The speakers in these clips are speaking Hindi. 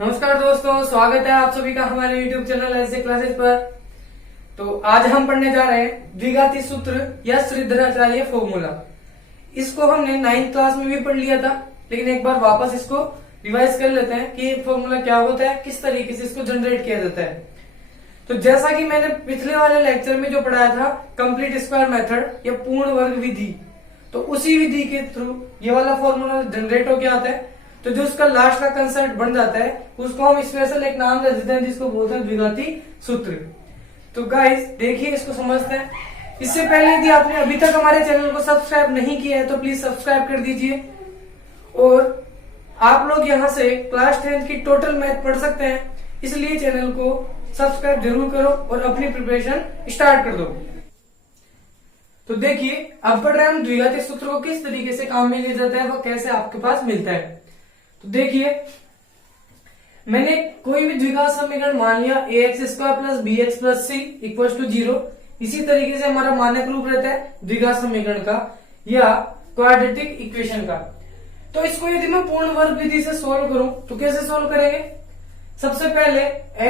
नमस्कार दोस्तों, स्वागत है आप सभी का हमारे YouTube चैनल ऐसे क्लासेस पर। तो आज हम पढ़ने जा रहे हैं द्विघाती सूत्र या श्रीधराचार्य फॉर्मूला। इसको हमने 9th क्लास में भी पढ़ लिया था, लेकिन एक बार वापस इसको रिवाइज कर लेते हैं कि फॉर्मूला क्या होता है, किस तरीके से इसको जनरेट किया जाता है। तो जैसा कि मैंने पिछले वाले लेक्चर में जो पढ़ाया था कंप्लीट स्क्वायर मेथड या पूर्ण वर्ग विधि, तो उसी विधि के थ्रू ये वाला फॉर्मूला जनरेट होके आता है। तो जो उसका लास्ट का कंसेप्ट बन जाता है उसको हम स्पेशल एक नाम दे देते हैं जिसको बोलते हैं द्विघाती सूत्र। तो गाइस देखिए, इसको समझते हैं। इससे पहले यदि आपने अभी तक हमारे चैनल को सब्सक्राइब नहीं किया है तो प्लीज सब्सक्राइब कर दीजिए। और आप लोग यहाँ से क्लास 10th की टोटल मैथ पढ़ सकते हैं, इसलिए चैनल को सब्सक्राइब जरूर करो और अपनी प्रिपरेशन स्टार्ट कर दो। तो देखिए, अब पढ़ रहे हैं हम द्विघाती सूत्र को किस तरीके से काम में लिया जाता है, वो कैसे आपके पास मिलता है। तो देखिए, मैंने कोई भी द्विघात समीकरण मान लिया ax² plus bx plus c equal to 0। इसी तरीके से हमारा मानक रूप रहता है द्विघात समीकरण का या क्वाड्रेटिक इक्वेशन का। तो इसको यदि मैं पूर्ण वर्ग विधि से सोल्व करूं तो कैसे सोल्व करेंगे। सबसे पहले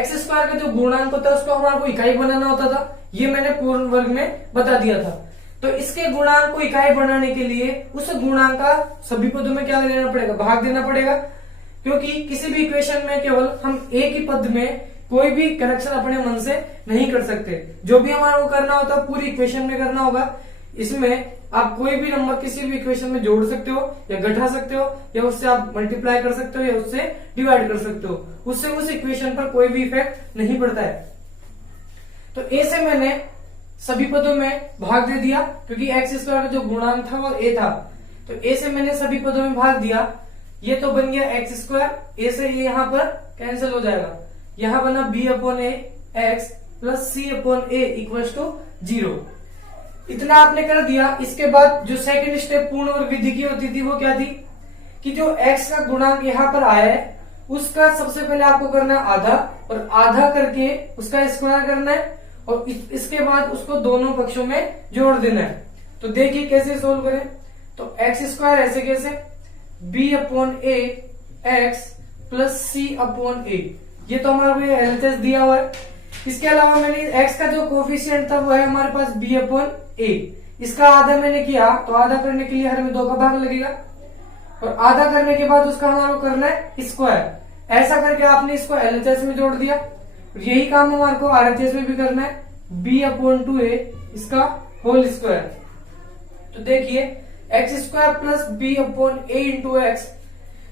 x² का जो गुणांक होता है उसको हमारे को इकाई बनाना होता था, ये मैंने पूर्ण वर्ग में बता दिया था। तो इसके गुणांक को इकाई बनाने के लिए उस गुणांक का सभी पदों में क्या देना पड़ेगा, भाग देना पड़ेगा। क्योंकि किसी भी इक्वेशन में केवल हम एक ही पद में कोई भी करेक्शन अपने मन से नहीं कर सकते। जो भी हमारे को करना होता है पूरी इक्वेशन में करना होगा। इसमें आप कोई भी नंबर किसी भी इक्वेशन में जोड़ सकते हो या घटा सकते हो या उससे आप मल्टीप्लाई कर सकते हो या उससे डिवाइड कर सकते हो। उससे उस इक्वेशन पर कोई भी इफेक्ट नहीं पड़ता है। तो ए से मैंने सभी पदों में भाग दे दिया, क्योंकि x² का जो गुणांक था वो a था। तो a से मैंने सभी पदों में भाग दिया। ये तो बन गया x², a से ये यहाँ पर कैंसिल हो जाएगा। यहाँ बना b/a x plus c/a equal to 0। इतना आपने कर दिया। इसके बाद जो सेकंड स्टेप पूर्ण वर्ग विधि की होती थी वो क्या थी कि जो x का गुणांक यहाँ पर आया है उसका सबसे पहले आपको करना है आधा, और आधा करके उसका स्क्वायर करना है और इसके बाद उसको दोनों पक्षों में जोड़ देना है। तो देखिए कैसे सोल्व करें। तो x² ऐसे कैसे, b/a x प्लस c/a, ये तो हमारा एलएचएस दिया हुआ है। इसके अलावा मैंने x का जो कोफिशिएंट था वो है हमारे पास b/a, इसका आधा मैंने किया। तो आधा करने के लिए हर में 2 का भाग लगेगा और आधा करने के बाद उसका हमारे को करना है स्क्वायर। ऐसा करके आपने इसको एलएचएस में जोड़ दिया। यही काम हमारे को आरएचएस में भी करना है, b/2a इसका होल स्क्वायर। तो देखिए x² plus b/a into x,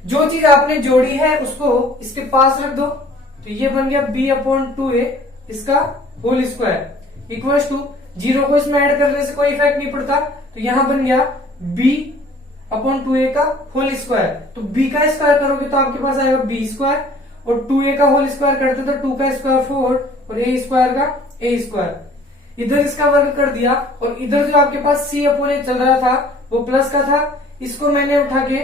जो चीज आपने जोड़ी है उसको इसके पास रख दो। तो ये बन गया b/2a इसका होल स्क्वायर इक्वल टू 0 को इसमें ऐड करने से कोई इफेक्ट नहीं पड़ता। तो यहां बन गया b/2a का होल स्क्वायर। तो b का स्क्वायर करोगे तो आपके पास आएगा b² और 2a का होल स्क्वायर करते तो 2 का स्क्वायर 4 और a² का a²। इधर इसका वर्ग कर दिया और इधर जो आपके पास c/a चल रहा था वो प्लस का था, इसको मैंने उठा के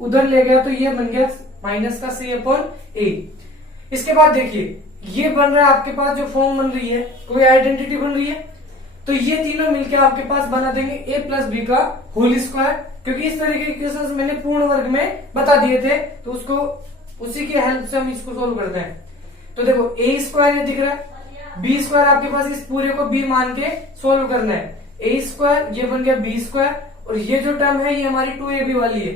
उधर ले गया तो ये बन गया माइनस का c/a। इसके बाद देखिए ये बन रहा है आपके पास जो फॉर्म बन रही है, कोई आइडेंटिटी बन रही है। तो ये तीनों मिलके आपके पास बना देंगे a प्लस b का होल स्क्वायर। क्योंकि इस तरीके के केसेस मैंने पूर्ण वर्ग में बता दिए थे, तो उसको उसी की हेल्प से हम इसको सोल्व करते हैं। तो देखो a² ये दिख रहा है, b² आपके पास इस पूरे को b मान के सोल्व करना है। a² ये बन गया b² और ये जो टर्म है ये हमारी 2ab वाली है,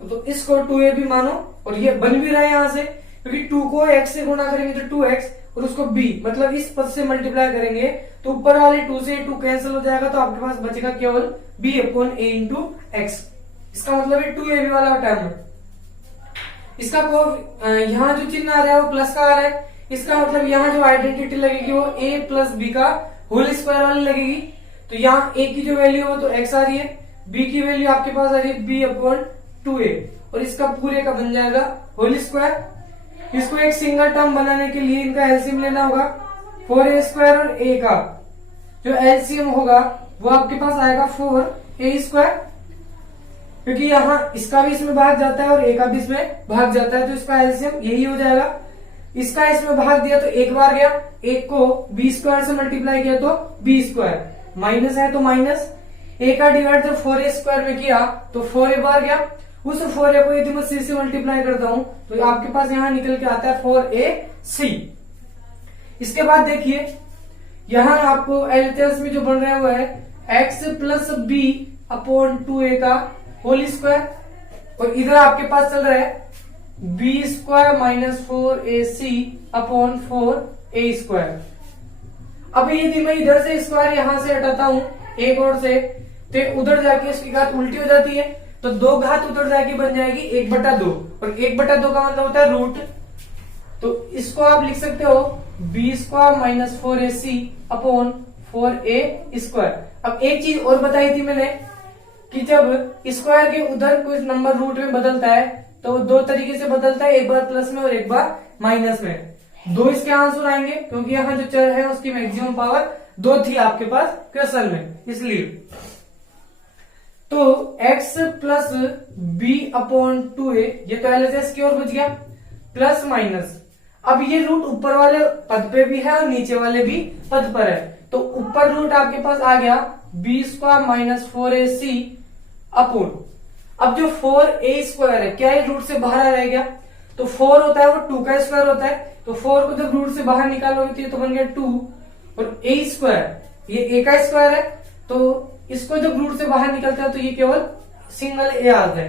तो इसको 2ab मानो। और ये बन भी रहा है यहाँ से, क्योंकि 2 को x से गुणा करेंगे तो 2x और उसको b मतलब इस पद से मल्टीप्लाई करेंगे तो ऊपर वाले 2 से 2 कैंसिल हो जाएगा। तो आपके पास बचेगा केवल b/a इंटू x। इसका मतलब है 2ab वाला टर्म है। इसका यहाँ जो चिन्ह आ रहा है वो प्लस का आ रहा है। इसका मतलब यहाँ जो आइडेंटिटी लगेगी वो a प्लस b का होल स्क्वायर वाली लगेगी। तो यहाँ a की जो वैल्यू हो तो x आ रही है, b की वैल्यू आपके पास आ रही है b/2a और इसका पूरे का बन जाएगा होल स्क्वायर। इसको एक सिंगल टर्म बनाने के लिए इनका एलसीएम लेना होगा। 4a² और a का जो एलसीएम होगा वो आपके पास आएगा 4a², क्योंकि यहाँ इसका भी इसमें भाग जाता है और a का भी इसमें भाग जाता है, तो इसका एलसीएम यही हो जाएगा। इसका इसमें भाग दिया तो एक बार गया, एक को b² से मल्टीप्लाई किया तो b², माइनस है तो माइनस, a का डिवाइड जब 4a² में किया तो 4a बार गया, उस 4a को यदि मैं c से मल्टीप्लाई करता हूं तो आपके पास यहां निकल के आता है 4ac। इसके बाद देखिए यहां आपको एलसीएस में जो बन रहा है वो है x plus B upon 2a का होल स्क्वायर, और इधर आपके पास चल रहा है b square minus 4ac upon 4a square. अब यदि मैं इधर से स्क्वायर यहां से हटाता हूं एक और से, तो उधर जाके इसकी घात उल्टी हो जाती है, तो 2 घात उधर जाके बन जाएगी 1/2, और 1/2 का मतलब होता है रूट। तो इसको आप लिख सकते हो b square minus 4ac upon 4a square. अब एक चीज और बताई थी मैंने कि जब स्क्वायर के उधर कोई नंबर रूट में बदलता है तो 2 तरीके से बदलता है, एक बार प्लस में और एक बार माइनस में। 2 इसके आंसर आएंगे क्योंकि यहाँ जो चर है उसकी मैक्सिमम पावर 2 थी आपके पास क्वेश्चन में, इसलिए। तो x plus B upon 2a, ये तो एलएचएस की ओर बच गया, प्लस माइनस। अब ये रूट ऊपर वाले पद पे भी है और नीचे वाले भी पद पर है, तो ऊपर रूट आपके पास आ गया B square minus 4ac upon, अब जो 4a स्क्वायर है क्या ये रूट से बाहर रह गया, तो 4 होता है वो 2 का स्क्वायर होता है, तो 4 को जब रूट से बाहर निकालोगे तो बन गया 2, और a स्क्वायर ये a का स्क्वायर है, तो इसको जब रूट से बाहर निकलता है तो ये केवल सिंगल a आता है,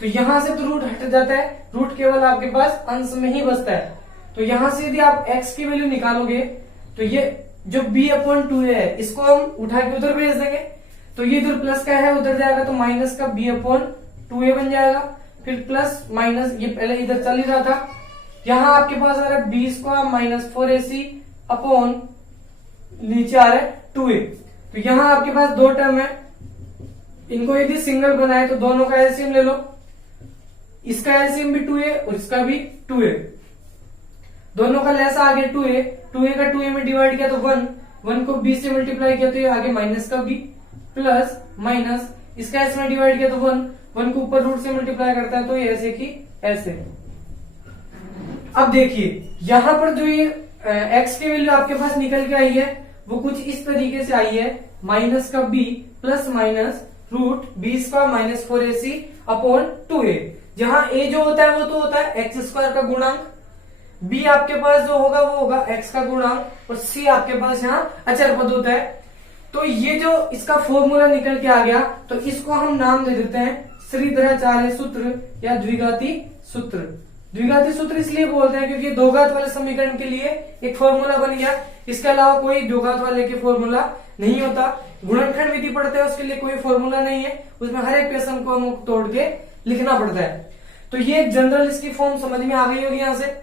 तो यहां से तो रूट हट जाता है, रूट केवल आपके पास अंश में ही बचता है। तो यहां से यदि आप x की वैल्यू निकालोगे तो ये जो b अपॉन 2a है इसको हम उठा के उधर भेज देंगे, तो ये इधर प्लस का है उधर जाएगा तो माइनस का b अपॉन 2a बन जाएगा, फिर प्लस माइनस ये पहले इधर चल ही रहा था, यहां आपके पास आ रहा है b square minus 4ac upon नीचे आ रहा है 2a। तो यहां आपके पास 2 टर्म है, इनको यदि सिंगल बनाए तो दोनों का एलसीएम ले लो, इसका एलसीएम भी 2a और इसका भी 2a, दोनों का लेस आ गया 2a का 2a में डिवाइड किया तो 1 को b से मल्टीप्लाई किया तो ये आगे माइनस का b प्लस माइनस, इसका s में डिवाइड किया तो 1 को ऊपर रूट से मल्टीप्लाई करता है तो ये ऐसे की ऐसे। अब देखिए यहां पर जो ये x की वैल्यू आपके पास निकल के आई है वो कुछ इस तरीके से आई है, माइनस का b plus minus root b square minus 4ac upon 2a, जहां a जो होता है वो तो होता है x स्क्वायर का गुणांक, b आपके पास जो होगा वो होगा x का गुणांक, और c आपके पास यहाँ अचर पद होता है। तो ये जो इसका फॉर्मूला निकल के आ गया तो इसको हम नाम दे देते हैं श्रीधराचार्य सूत्र या द्विघाती सूत्र। द्विघाती सूत्र इसलिए बोलते हैं क्योंकि 2 घात वाले समीकरण के लिए एक फॉर्मूला बन गया, इसके अलावा कोई 2 घात वाले के फॉर्मूला नहीं होता। गुणनखंड विधि पढ़ते हैं उसके लिए कोई फॉर्मूला नहीं है, उसमें हर एक क्वेश्चन को हम तोड़ के लिखना पड़ता है। तो ये जनरल इसकी फॉर्म समझ में आ गई होगी यहाँ से।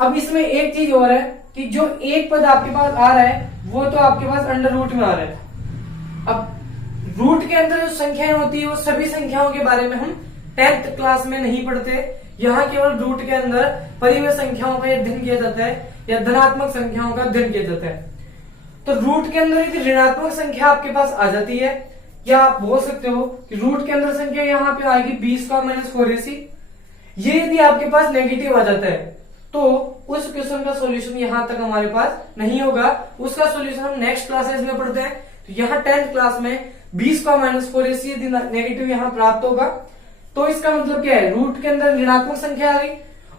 अब इसमें एक चीज और है कि जो एक पद आपके पास आ रहा है वो तो आपके पास अंडर रूट में आ रहा है। अब रूट के अंदर जो संख्याएं होती है वो सभी संख्याओं के बारे में हम 10th क्लास में नहीं पढ़ते, यहाँ केवल रूट के अंदर परिमेय संख्याओं का अध्ययन किया जाता है या धनात्मक संख्याओं का अध्ययन किया जाता है। तो रूट के अंदर यदि ऋणात्मक संख्या आपके पास आ जाती है, या आप बोल सकते हो कि रूट के अंदर संख्या यहाँ पे आएगी बी स्क्वायर माइनस 4ac, ये यदि आपके पास नेगेटिव आ जाता है तो उस क्वेश्चन का सॉल्यूशन यहाँ तक हमारे पास नहीं होगा, उसका सॉल्यूशन हम नेक्स्ट क्लासेस में पढ़ते हैं। तो यहाँ 10th क्लास में बी स्क्वायर माइनस 4ac यदि नेगेटिव यहाँ प्राप्त होगा तो इसका मतलब क्या है, रूट के अंदर ऋणात्मक संख्या आ गई,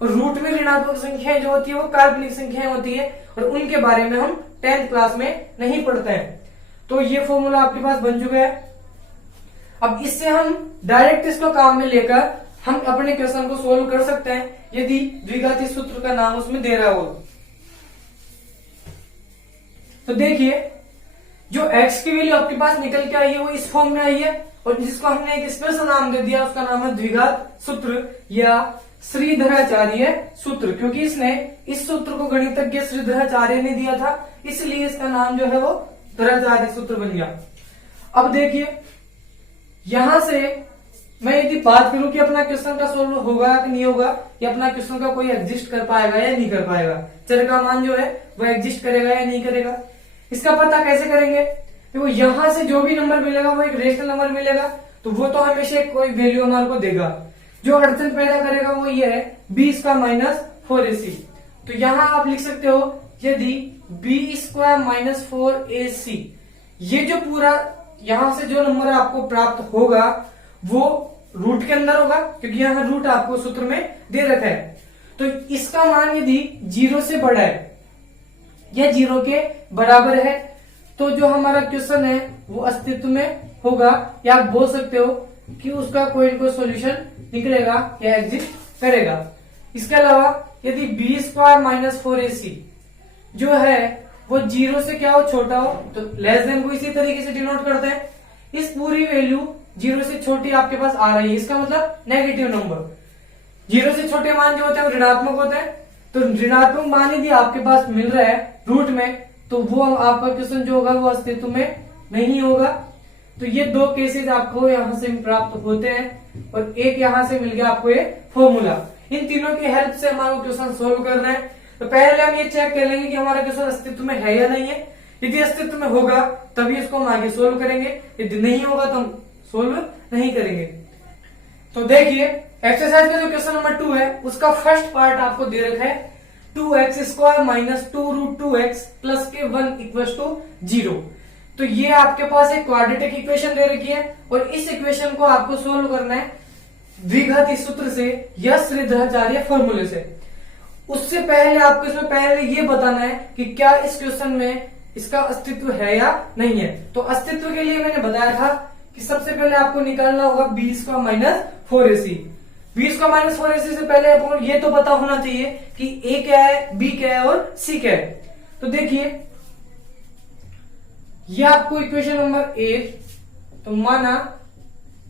और रूट में ऋणात्मक संख्याएं जो होती है वो काल्पनिक संख्याएं होती है और उनके बारे में हम 10th क्लास में नहीं पढ़ते हैं। तो ये फॉर्मूला आपके पास बन चुका है। अब इससे हम डायरेक्ट इसको काम में लेकर हम अपने क्वेश्चन को सोल्व कर सकते हैं यदि द्विघाती सूत्र का नाम उसमें दे रहा हो। तो देखिए जो x की वैल्यू आपके पास निकल के आई है वो इस फॉर्म में आई है, और जिसको हमने एक स्पेशल नाम दे दिया उसका नाम है द्विघात सूत्र या श्रीधराचार्य सूत्र, क्योंकि इसने इस सूत्र को गणितज्ञ श्रीधराचार्य ने दिया था, इसलिए इसका नाम जो है वो धराचार्य सूत्र बन गया। अब देखिए यहां से मैं यदि बात करूं कि अपना क्वेश्चन का सोल्व होगा कि नहीं होगा, या अपना क्वेश्चन का कोई एग्जिस्ट कर पाएगा या नहीं कर पाएगा, चर का मान जो है वो एग्जिस्ट करेगा या नहीं करेगा, इसका पता कैसे करेंगे। तो यहां से जो भी नंबर मिलेगा वो एक रेशनल नंबर मिलेगा, तो वो तो हमेशा कोई वैल्यू हमारे को देगा। जो अड़चन पैदा करेगा वो ये है बी स्क्वायर माइनस 4ac। तो यहां आप लिख सकते हो यदि बी स्क्वायर माइनस 4ac, ये जो पूरा यहां से जो नंबर आपको प्राप्त होगा वो रूट के अंदर होगा, क्योंकि यहाँ रूट आपको सूत्र में दे रखा है। तो इसका मान यदि 0 से बड़ा है या 0 के बराबर है तो जो हमारा क्वेश्चन है वो अस्तित्व में होगा, या आप बोल सकते हो कि उसका कोई न कोई सॉल्यूशन निकलेगा या एग्जिस्ट करेगा। इसके अलावा यदि b स्क्वायर माइनस 4ac जो है वो 0 से क्या हो, छोटा हो, तो लेस देन को इसी तरीके से डिनोट करते हैं। इस पूरी वैल्यू 0 से छोटी आपके पास आ रही है, इसका मतलब नेगेटिव नंबर। 0 से छोटे मान जो होते हैं वो ऋणात्मक होते हैं, तो ऋणात्मक मान यदि आपके पास मिल रहा है रूट में तो वो आपका क्वेश्चन जो होगा वो अस्तित्व में नहीं होगा। तो ये दो केसेस आपको यहाँ से प्राप्त होते हैं और एक यहाँ से मिल गया आपको ये फॉर्मूला। इन तीनों की हेल्प से हमारा क्वेश्चन सोल्व करना है। तो पहले हम ये चेक कर लेंगे कि हमारा क्वेश्चन अस्तित्व में है या नहीं है। यदि अस्तित्व में होगा तभी इसको हम आगे सोल्व करेंगे, यदि नहीं होगा तो हम सोल्व नहीं करेंगे। तो देखिए एक्सरसाइज का जो क्वेश्चन नंबर 2 है उसका फर्स्ट पार्ट आपको दे रखा है 2x square minus 2 root 2x plus के 1 इक्वल टू 0। तो ये आपके पास एक क्वाड्रेटिक इक्वेशन दे रखी है और इस इक्वेशन को आपको सोल्व करना है द्विघाती सूत्र से या श्रीधराचार्य फॉर्मूले से। उससे पहले आपको इसमें पहले ये बताना है कि क्या इस क्वेश्चन में इसका अस्तित्व है या नहीं है। तो अस्तित्व के लिए मैंने बताया था कि सबसे पहले आपको निकालना होगा b square minus 4ac। b square minus 4ac से पहले आपको ये तो पता होना चाहिए कि a क्या है, b क्या है और c क्या है। तो देखिए ये आपको इक्वेशन नंबर 1, तो माना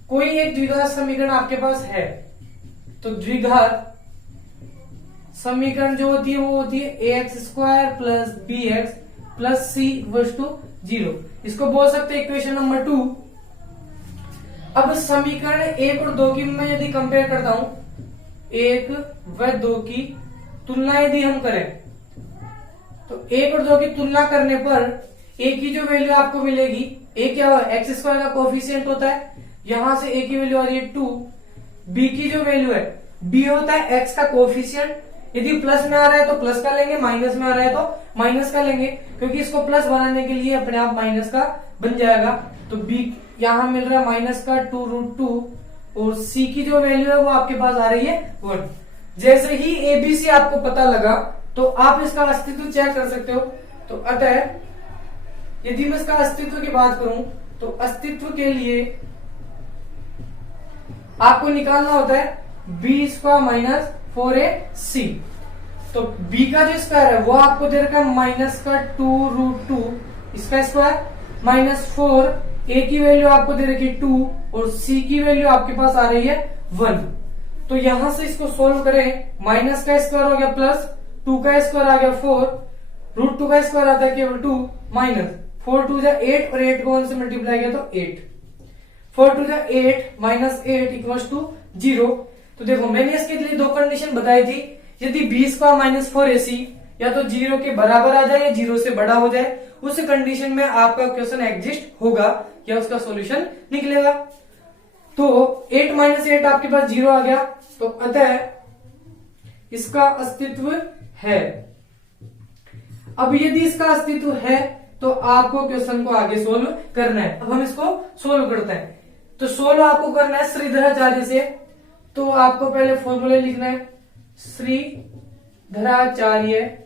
कोई एक द्विघात समीकरण आपके पास है, तो द्विघात समीकरण जो होती है वो होती है ax square plus bx plus c equal to 0। इसको बोल सकते हैं इक्वेशन नंबर 2। अब समीकरण 1 और 2 की मैं यदि कंपेयर करता हूं, 1 व 2 की तुलना यदि हम करें तो 1 और 2 की तुलना करने पर a की जो वैल्यू आपको मिलेगी, a क्या है, एक्स स्क्वायर का कोफिशिएंट होता है, यहां से a की वैल्यू आ रही है 2। b की जो वैल्यू है, b होता है x का कोफिशिएंट, यदि प्लस में आ रहा है तो प्लस का लेंगे, माइनस में आ रहा है तो माइनस का लेंगे, क्योंकि इसको प्लस बनाने के लिए अपने आप माइनस का बन जाएगा। तो b यहां मिल रहा है माइनस का 2 रूट 2 और c की जो वैल्यू है वो आपके पास आ रही है 1। जैसे ही abc आपको पता लगा तो आप इसका अस्तित्व चेक कर सकते हो। तो अतः यदि मैं इसका अस्तित्व की बात करूं तो अस्तित्व के लिए आपको निकालना होता है b स्क्वायर माइनस 4ac। तो b का जो स्क्वायर है वो आपको दे रखा है माइनस का 2 रूट 2 इसका स्क्वायर माइनस 4, a की वैल्यू आपको दे रखी है 2 और c की वैल्यू आपके पास आ रही है 1। तो यहां से इसको सोल्व करें, माइनस का स्क्वायर हो गया प्लस 2 का स्क्वायर आ गया 4, रूट 2 का स्क्वायर आता है केवल 2, माइनस 4 2 जा 8 और 8 को 1 से मल्टीप्लाई किया तो 8, 4 2 जा 8 माइनस 8 इक्वल टू 0। तो देखो मैंने इसके लिए दो कंडीशन बताई थी, यदि b स्क्वायर माइनस 4ac या तो 0 के बराबर आ जाए या 0 से बड़ा हो जाए, उस कंडीशन में आपका क्वेश्चन एग्जिस्ट होगा या उसका सॉल्यूशन निकलेगा। तो 8 माइनस 8 आपके पास 0 आ गया, तो अतः इसका अस्तित्व है। अब यदि इसका अस्तित्व है तो आपको क्वेश्चन को आगे सोल्व करना है। अब हम इसको सोल्व करते हैं। तो सोल्व आपको करना है श्रीधराचार्य से। तो आपको पहले फॉर्मूले लिखना है, श्रीधराचार्य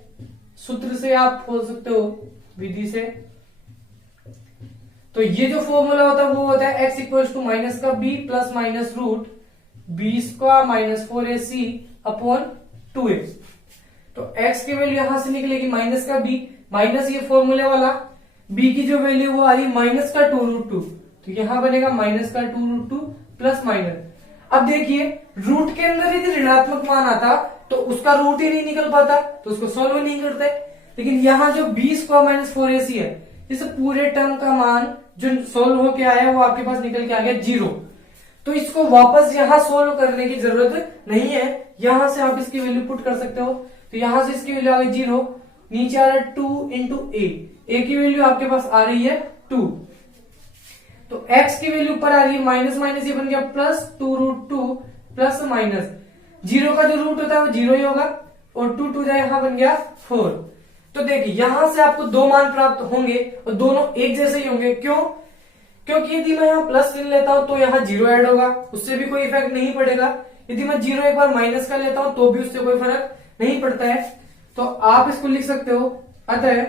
सूत्र से आप खोल सकते हो विधि से। तो ये जो फॉर्मूला होता है वो होता है x इक्वल टू माइनस का b plus minus root b square minus 4ac upon 2x। तो x की वैल्यू यहां से निकलेगी माइनस का b, माइनस ये फॉर्मूले वाला, b की जो वैल्यू वो आ रही माइनस का 2 रूट 2, तो यहां बनेगा माइनस का 2 रूट 2 प्लस माइनस। अब देखिए रूट के अंदर यदि ऋणात्मक मान आता तो उसका रूट ही नहीं निकल पाता, तो उसको सॉल्व नहीं करते। लेकिन यहाँ जो b स्क्वायर माइनस 4ac है, इस पूरे टर्म का मान जो सोल्व होके आया वो आपके पास निकल के आ गया 0। तो इसको वापस यहाँ सोल्व करने की जरूरत नहीं है, यहां से आप इसकी वैल्यू पुट कर सकते हो। तो यहां से इसकी वैल्यू आ गई 0, नीचे आ रहा है 2 इंटू a की वैल्यू आपके पास आ रही है 2। तो x की वैल्यू ऊपर आ रही है माइनस माइनस ये बन गया प्लस 2 रूट 2 प्लस माइनस, 0 का जो रूट होता है वो 0 ही होगा और 2 2 जाए यहां बन गया 4। तो देखिए यहां से आपको दो मान प्राप्त होंगे और दोनों एक जैसे ही होंगे। क्यों? क्योंकि यदि मैं यहाँ प्लस ले लेता हूं तो यहाँ जीरो ऐड होगा, उससे भी कोई इफेक्ट नहीं पड़ेगा। यदि मैं जीरो एक बार माइनस कर लेता हूं तो भी उससे कोई फर्क नहीं पड़ता है। तो आप इसको लिख सकते हो, अतः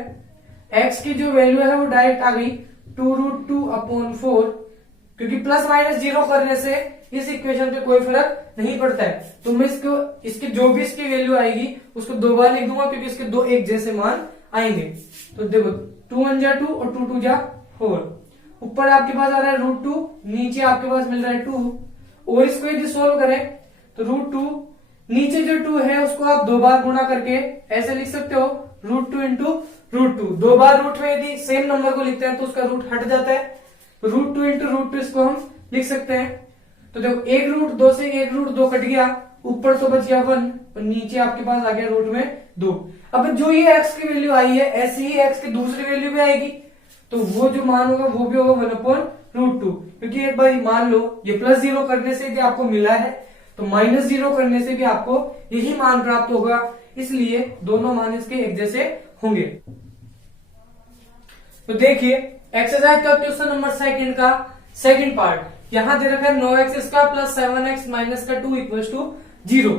x की जो वैल्यू है वो डायरेक्ट आ गई 2√2/4, क्योंकि प्लस माइनस जीरो करने से इस इक्वेशन पे कोई फर्क नहीं पड़ता है। तो मैं इसके जो भी इसकी वैल्यू आएगी उसको दो बार लिख दूंगा, क्योंकि इसके दो एक जैसे मान आएंगे। तो देखो 2 1 जा 2 और 2 2 जा 4, ऊपर आपके पास आ रहा है √2, नीचे आपके पास मिल रहा है 2, और इसको यदि सोल्व करें तो √2 नीचे जो 2 है उसको आप दो बार गुणा करके ऐसे लिख सकते हो √2 इंटू √2। दो बार रूट में यदि सेम नंबर को लिखते हैं तो उसका रूट हट जाता है, तो √2 इंटू √2 इसको हम लिख सकते हैं। तो देखो एक √2 से एक √2 कट गया, ऊपर तो बच गया 1 और नीचे आपके पास आ गया रूट में 2। अब जो ये x की वैल्यू आई है ऐसे ही x की दूसरी वैल्यू भी आएगी, तो वो जो मान होगा वो भी होगा 1/√2, क्योंकि एक बार मान लो ये प्लस जीरो करने से भी आपको मिला है तो माइनस जीरो करने से भी आपको यही मान प्राप्त होगा, इसलिए दोनों मान इसके एक जैसे होंगे। तो देखिए एक्सरसाइज का क्वेश्चन नंबर सेकंड का सेकंड पार्ट, यहां दे रखा है 9x square plus 7x minus का 2 इक्वल्स टू 0।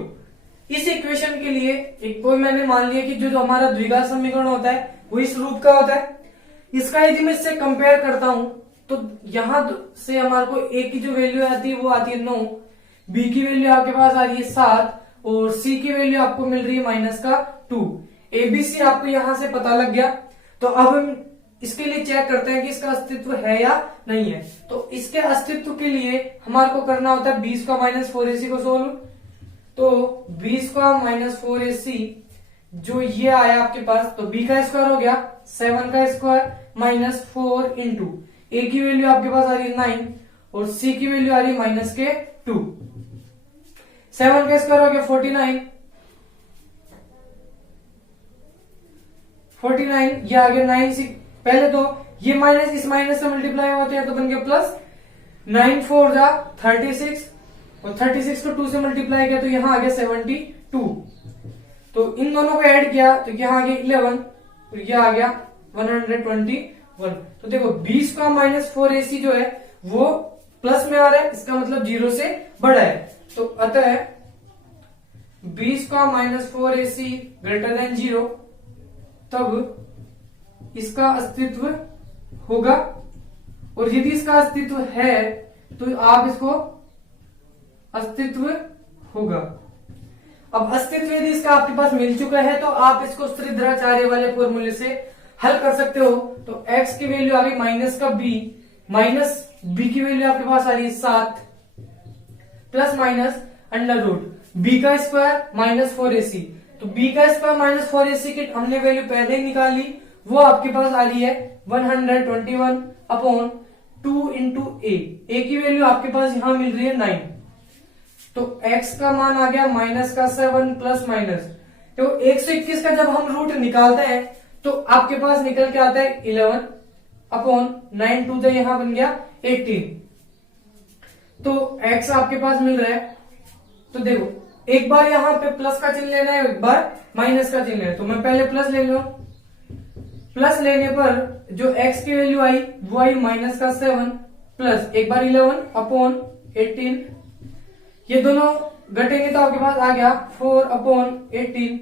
इस इक्वेशन के लिए एक कोई मैंने मान लिया कि जो हमारा द्विघात समीकरण होता है वो इस रूप का होता है। इसका यदि मैं इससे कंपेयर करता हूं तो यहां से हमारे को a की जो वैल्यू आती है वो आती है 9, b की वैल्यू आपके पास आ रही है 7 और c की वैल्यू आपको मिल रही है माइनस का 2। ABC आपको यहां से पता लग गया। तो अब हम इसके लिए चेक करते हैं कि इसका अस्तित्व है या नहीं है। तो इसके अस्तित्व के लिए हमारे को करना होता है 20 का माइनस 4ac को सोल्व। तो 20 का माइनस 4ac जो ये आया आपके पास, तो b का स्क्वायर हो गया 7 का स्क्वायर माइनस 4 इंटू a की वैल्यू आपके पास आ रही है 9 और c की वैल्यू आ रही है माइनस के 2। 7 का स्क्वायर हो गया 49, ये आ गया 9 6। पहले तो ये माइनस इस माइनस से मल्टीप्लाई होते हैं तो बन गया प्लस 9 4 जा 36 और 36 को 2 से मल्टीप्लाई किया तो यहाँ आ गया 72। तो इन दोनों को ऐड किया तो यहाँ आ गया 11 और ये आ गया 121। तो देखो 20 का माइनस 4ac जो है वो प्लस में आ रहा है, इसका मतलब 0 से बड़ा है। तो अतः 20 का माइनस 4ac ग्रेटर देन 0, तब इसका अस्तित्व होगा। और यदि इसका अस्तित्व है तो आप इसको अस्तित्व होगा। अब अस्तित्व यदि इसका आपके पास मिल चुका है तो आप इसको श्रीधराचार्य वाले फॉर्मूले से हल कर सकते हो। तो x की वैल्यू आ गई माइनस का b, माइनस b की वैल्यू आपके पास आ रही है 7 plus minus under root b का स्क्वायर माइनस 4ac। तो b का स्क्वायर माइनस 4ac की हमने वैल्यू पहले ही निकाल ली, वो आपके पास आ रही है 121/2 इंटू a की वैल्यू आपके पास यहां मिल रही है 9। तो x का मान आ गया माइनस का 7 प्लस माइनस, तो 121 का जब हम रूट निकालते हैं तो आपके पास निकल के आता है 11/9 टू द यहां बन गया 18। तो x आपके पास मिल रहा है। तो देखो एक बार यहाँ पे प्लस का चिन्ह लेना है, एक बार माइनस का चिन्ह लेना है। तो मैं पहले प्लस ले लूं, प्लस लेने पर जो x की वैल्यू आई वो आई माइनस का 7 प्लस एक बार 11/18। ये दोनों घटेंगे तो आपके पास आ गया 4/18,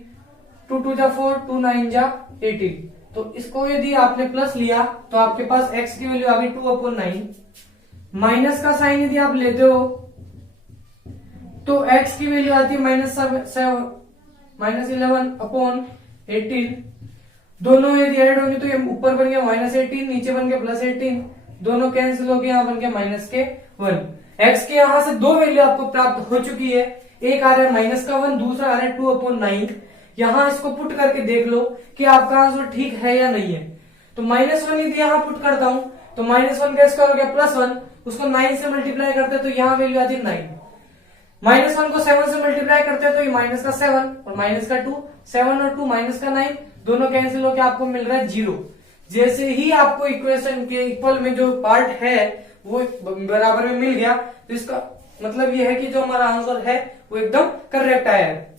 2 2 जा 4, 2 9 जा 18। तो इसको यदि आपने प्लस लिया तो आपके पास x की वैल्यू आ गई 2/9। माइनस का साइन यदि आप लेते हो तो x की वैल्यू आती है -11/18। दोनों यदि ऐड होंगे तो ये ऊपर बन गया -18, नीचे बन गया +18, दोनों कैंसिल हो गए, यहाँ बन गया -1। x के यहाँ से दो वैल्यू आपको प्राप्त हो चुकी है, एक आ रहा है -1, दूसरा आ रहा है 2/9। यहाँ इसको पुट करके देख लो कि आपका आंसर ठीक है या नहीं है। तो -1 यदि यहाँ पुट करता हूं तो -1 का स्क्वायर हो गया +1, उसको 9 से मल्टीप्लाई करते हैं तो यहाँ वैल्यू आती है 9। -1 को 7 से मल्टीप्लाई करते हैं तो ये माइनस का 7 और माइनस का 2, 7 और 2 माइनस का 9, दोनों कैंसिल होकर आपको मिल रहा है 0। जैसे ही आपको इक्वेशन के इक्वल में जो पार्ट है वो बराबर में मिल गया तो इसका मतलब ये है कि जो हमारा आंसर है वो एकदम करेक्ट आया है।